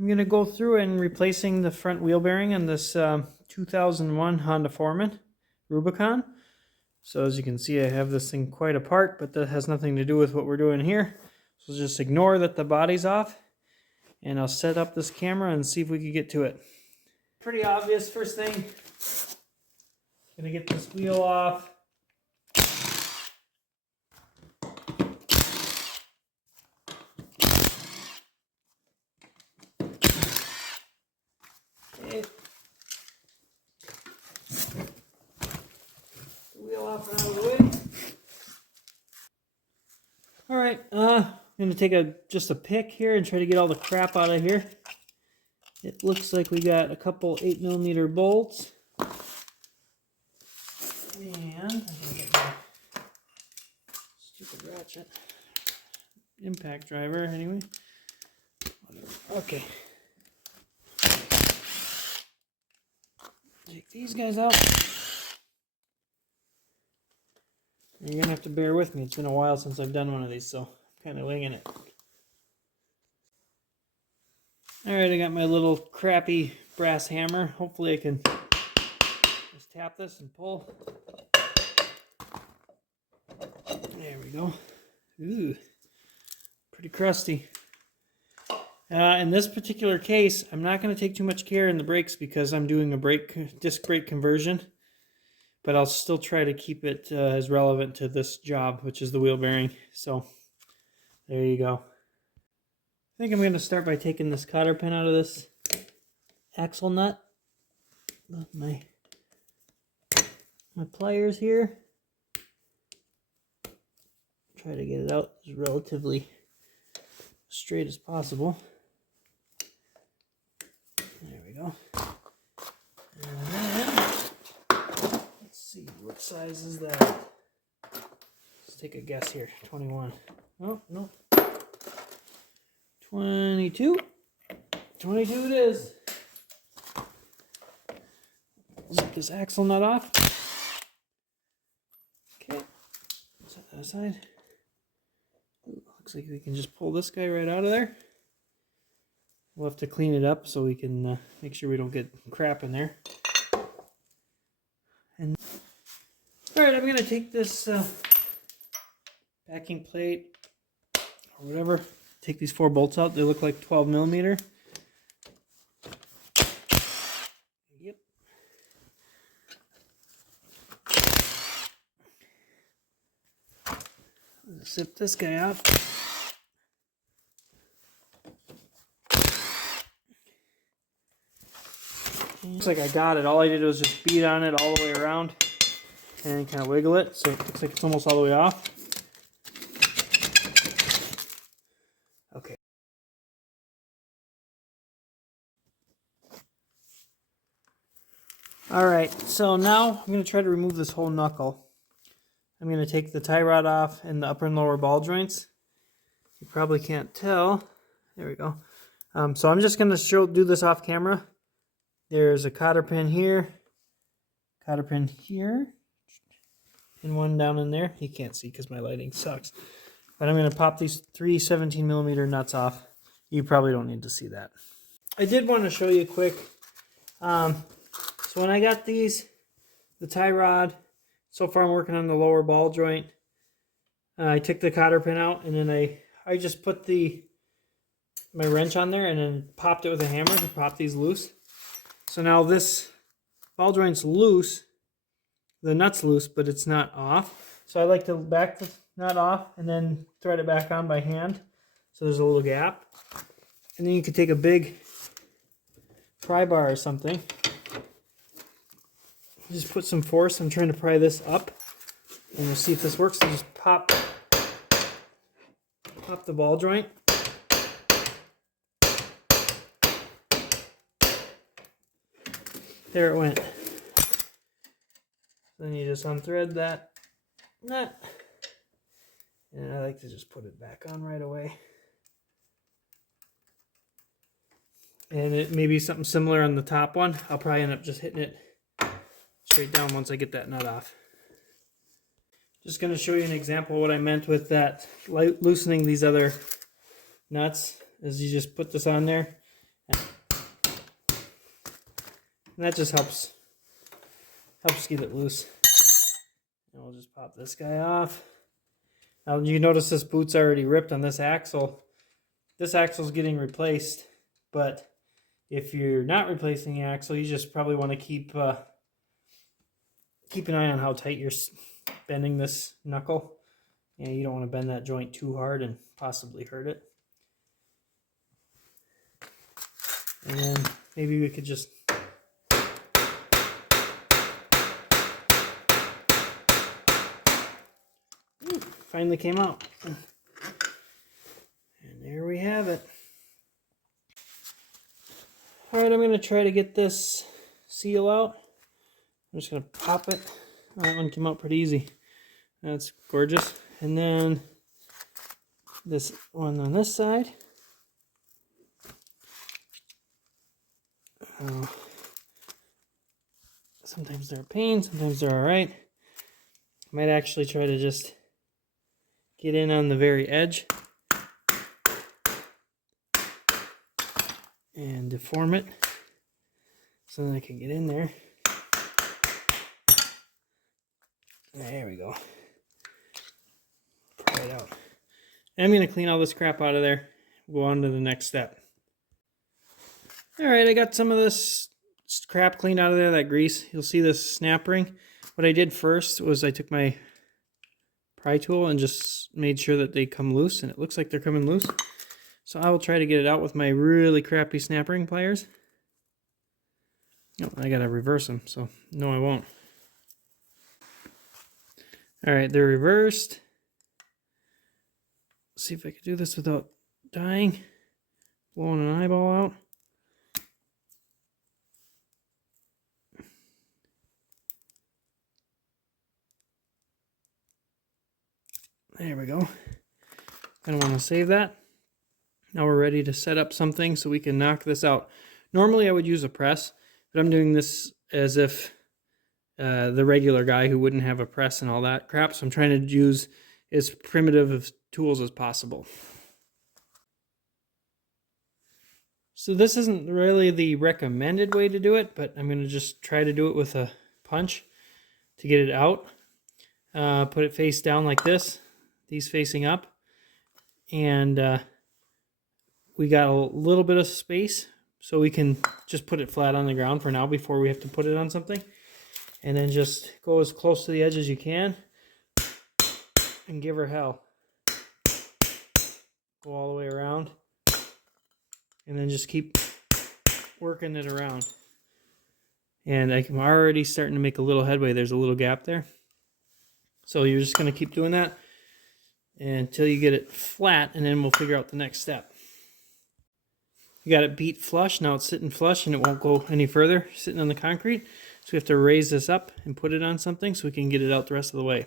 I'm going to go through and replacing the front wheel bearing on this 2001 Honda Foreman Rubicon. So as you can see, I have this thing quite apart, but that has nothing to do with what we're doing here. So just ignore that the body's off, and I'll set up this camera and see if we can get to it. Pretty obvious. First thing, gonna get this wheel off. Okay. The wheel off and out of the way. All right, I'm gonna take just a pick here and try to get all the crap out of here. It looks like we got a couple 8mm bolts. And I'm gonna get my stupid ratchet. Impact driver, anyway. Okay. Take these guys out. You're gonna have to bear with me. It's been a while since I've done one of these, so I'm kind of winging it. Alright, I got my little crappy brass hammer. Hopefully I can just tap this and pull. There we go. Ooh, pretty crusty. In this particular case, I'm not going to take too much care in the brakes because I'm doing a disc brake conversion. But I'll still try to keep it as relevant to this job, which is the wheel bearing. So, there you go. I think I'm going to start by taking this cotter pin out of this axle nut. My pliers here. Try to get it out as relatively straight as possible. There we go. And then, let's see, what size is that? Let's take a guess here. 21. Oh, no. 22. 22 it is. Zip this axle nut off. Okay. Set that aside. Ooh, looks like we can just pull this guy right out of there. We'll have to clean it up so we can make sure we don't get crap in there. And alright, I'm going to take this backing plate or whatever. Take these 4 bolts out. They look like 12mm. Yep. Zip this guy off. Looks like I got it. All I did was just beat on it all the way around and kind of wiggle it. So it looks like it's almost all the way off. Okay. Alright, so now I'm going to try to remove this whole knuckle. I'm going to take the tie rod off and the upper and lower ball joints. You probably can't tell. There we go. So I'm just going to do this off camera. There's a cotter pin here, and one down in there. You can't see because my lighting sucks. But I'm going to pop these 3 17mm nuts off. You probably don't need to see that. I did want to show you quick. So when I got the tie rod, so far I'm working on the lower ball joint. I took the cotter pin out, and then I just put my wrench on there and then popped it with a hammer to pop these loose. So now this ball joint's loose, the nut's loose, but it's not off. So I like to back the nut off and then thread it back on by hand. So there's a little gap. And then you could take a big pry bar or something. Just put some force. I'm trying to pry this up. And we'll see if this works. So just pop the ball joint. There it went. Then you just unthread that nut. And I like to just put it back on right away. And it may be something similar on the top one. I'll probably end up just hitting it straight down once I get that nut off. Just going to show you an example of what I meant with that loosening these other nuts. Is you just put this on there and And that just helps get it loose. And we'll just pop this guy off. Now you notice this boot's already ripped on this axle. This axle's getting replaced, but if you're not replacing the axle, you just probably want to keep an eye on how tight you're bending this knuckle. Yeah, you don't want to bend that joint too hard and possibly hurt it. And then maybe we could just finally came out. And there we have it. Alright, I'm going to try to get this seal out. I'm just going to pop it. That one came out pretty easy. That's gorgeous. And then this one on this side. Sometimes they're a pain, sometimes they're alright. I might actually try to just get in on the very edge and deform it so then I can get in there. There we go. Pry it out. And I'm going to clean all this crap out of there. Go on to the next step. Alright, I got some of this crap cleaned out of there, that grease. You'll see this snap ring. What I did first was I took my pry tool and just made sure that they come loose, and it looks like they're coming loose. So I will try to get it out with my really crappy snap ring pliers. Oh, I gotta reverse them, so no I won't. Alright, they're reversed. Let's see if I can do this without dying. Blowing an eyeball out. There we go. I don't want to save that. Now we're ready to set up something so we can knock this out. Normally I would use a press, but I'm doing this as if the regular guy who wouldn't have a press and all that crap. So I'm trying to use as primitive of tools as possible. So this isn't really the recommended way to do it, but I'm going to just try to do it with a punch to get it out. Put it face down like this, these facing up, and we got a little bit of space, so we can just put it flat on the ground for now before we have to put it on something. And then just go as close to the edge as you can and give her hell. Go all the way around and then just keep working it around. And I'm already starting to make a little headway. There's a little gap there. So you're just going to keep doing that until you get it flat, and then we'll figure out the next step. You got it beat flush. Now it's sitting flush and it won't go any further sitting on the concrete. So we have to raise this up and put it on something so we can get it out the rest of the way.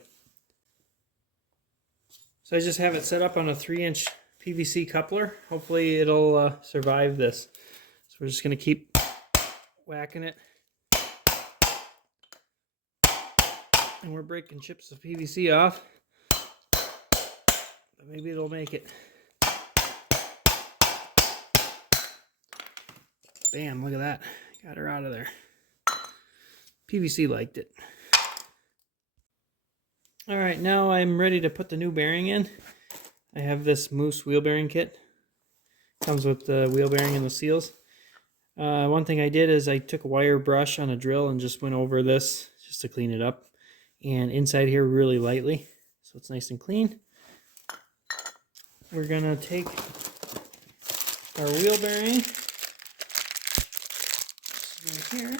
So I just have it set up on a 3-inch PVC coupler. Hopefully it'll survive this. So we're just going to keep whacking it. And we're breaking chips of PVC off. But maybe it'll make it. Bam, look at that. Got her out of there. PVC liked it. Alright, now I'm ready to put the new bearing in. I have this Moose wheel bearing kit. Comes with the wheel bearing and the seals. One thing I did is I took a wire brush on a drill and just went over this just to clean it up. And inside here really lightly, so it's nice and clean. We're going to take our wheel bearing right here.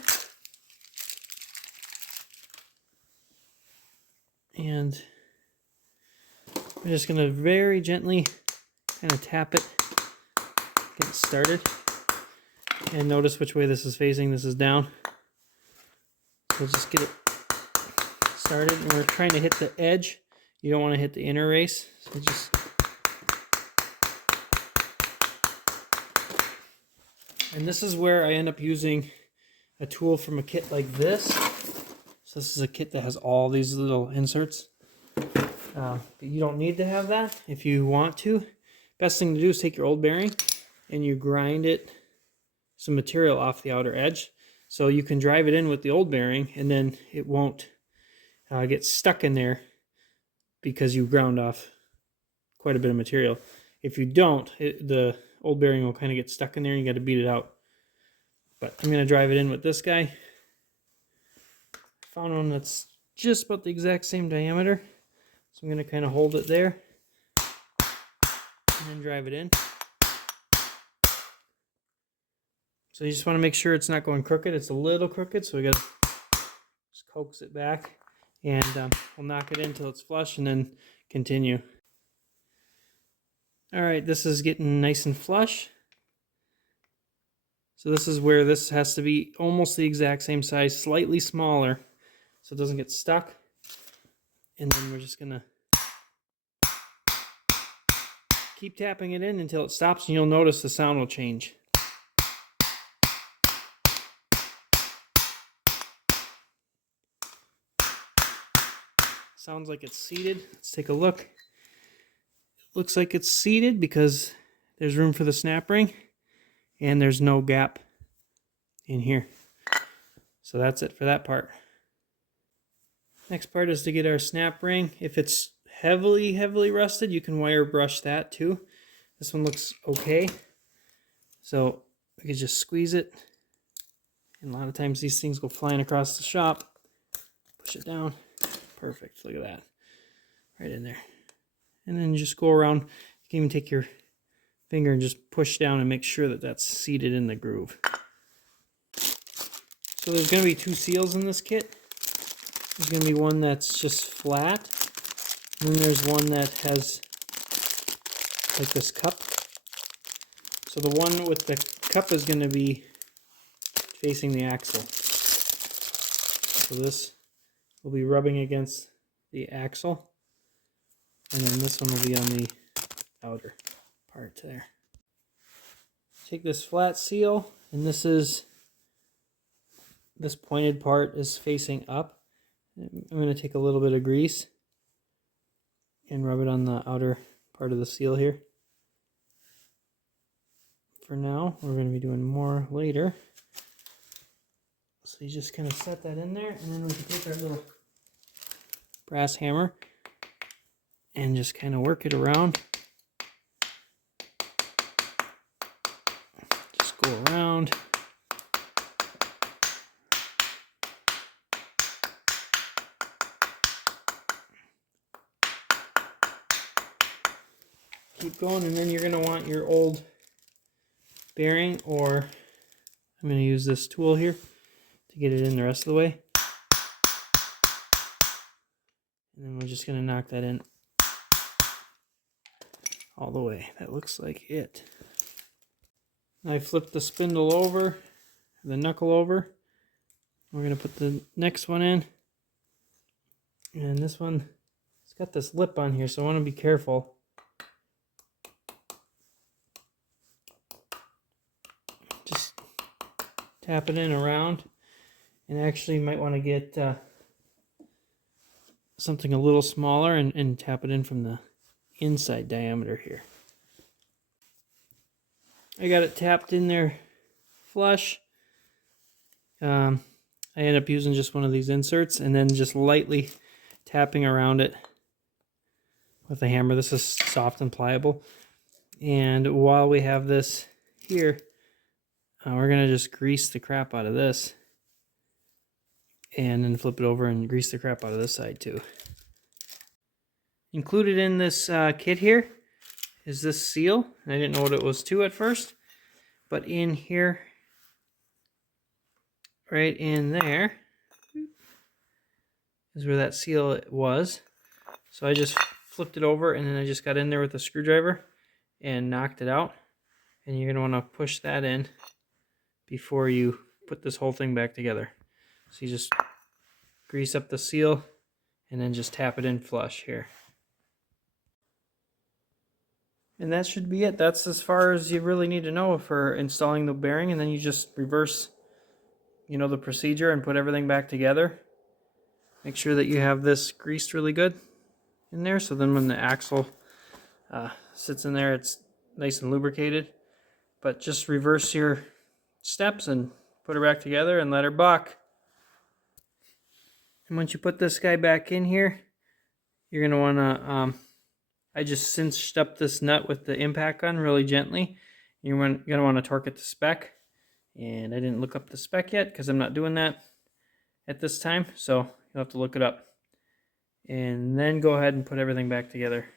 And we're just going to very gently kind of tap it, get it started. And notice which way this is facing. This is down. So just get it started. And we're trying to hit the edge. You don't want to hit the inner race. So just... And this is where I end up using a tool from a kit like this. So this is a kit that has all these little inserts. But you don't need to have that if you want to. Best thing to do is take your old bearing and you grind it, some material off the outer edge. So you can drive it in with the old bearing, and then it won't get stuck in there because you ground off quite a bit of material. If you don't, the old bearing will kind of get stuck in there and you got to beat it out. But I'm going to drive it in with this guy. Found one that's just about the exact same diameter. So I'm going to kind of hold it there and then drive it in. So you just want to make sure it's not going crooked. It's a little crooked, so we got to just coax it back, and we'll knock it in until it's flush and then continue. All right, this is getting nice and flush. So this is where this has to be almost the exact same size, slightly smaller, so it doesn't get stuck. And then we're just gonna keep tapping it in until it stops, and you'll notice the sound will change. Sounds like it's seated. Let's take a look. It looks like it's seated because there's room for the snap ring and there's no gap in here. So that's it for that part. Next part is to get our snap ring. If it's heavily rusted, you can wire brush that too. This one looks okay. So we can just squeeze it. And a lot of times these things go flying across the shop. Push it down. Perfect. Look at that. Right in there. And then just go around. You can even take your finger and just push down and make sure that that's seated in the groove. So there's going to be two seals in this kit. There's going to be one that's just flat. And then there's one that has like this cup. So the one with the cup is going to be facing the axle. So this will be rubbing against the axle, and then this one will be on the outer part there. Take this flat seal, and this pointed part is facing up. I'm going to take a little bit of grease and rub it on the outer part of the seal here. For now, we're going to be doing more later. So you just kind of set that in there, and then we can take our little brass hammer and just kind of work it around. Just go around. Keep going, and then you're going to want your old bearing, or I'm going to use this tool here to get it in the rest of the way. And then we're just going to knock that in all the way. That looks like it. I flipped the spindle over, the knuckle over. We're going to put the next one in. And this one, it's got this lip on here, so I want to be careful. Just tap it in around. And actually you might want to get something a little smaller and tap it in from the inside diameter here. I got it tapped in there flush. I end up using just one of these inserts and then just lightly tapping around it with a hammer. This is soft and pliable. And while we have this here, we're going to just grease the crap out of this. And then flip it over and grease the crap out of this side too. Included in this kit here is this seal. I didn't know what it was too at first, but in here, right in there, is where that seal was. So I just flipped it over, and then I just got in there with a screwdriver and knocked it out. And you're going to want to push that in before you put this whole thing back together. So you just grease up the seal and then just tap it in flush here. And that should be it. That's as far as you really need to know for installing the bearing, and then you just reverse, the procedure and put everything back together. Make sure that you have this greased really good in there, so then when the axle sits in there, it's nice and lubricated. But just reverse your steps and put her back together, and let her buck. And once you put this guy back in here, you're going to want to, I just cinched up this nut with the impact gun really gently. You're going to want to torque it to spec. And I didn't look up the spec yet because I'm not doing that at this time. So you'll have to look it up. And then go ahead and put everything back together.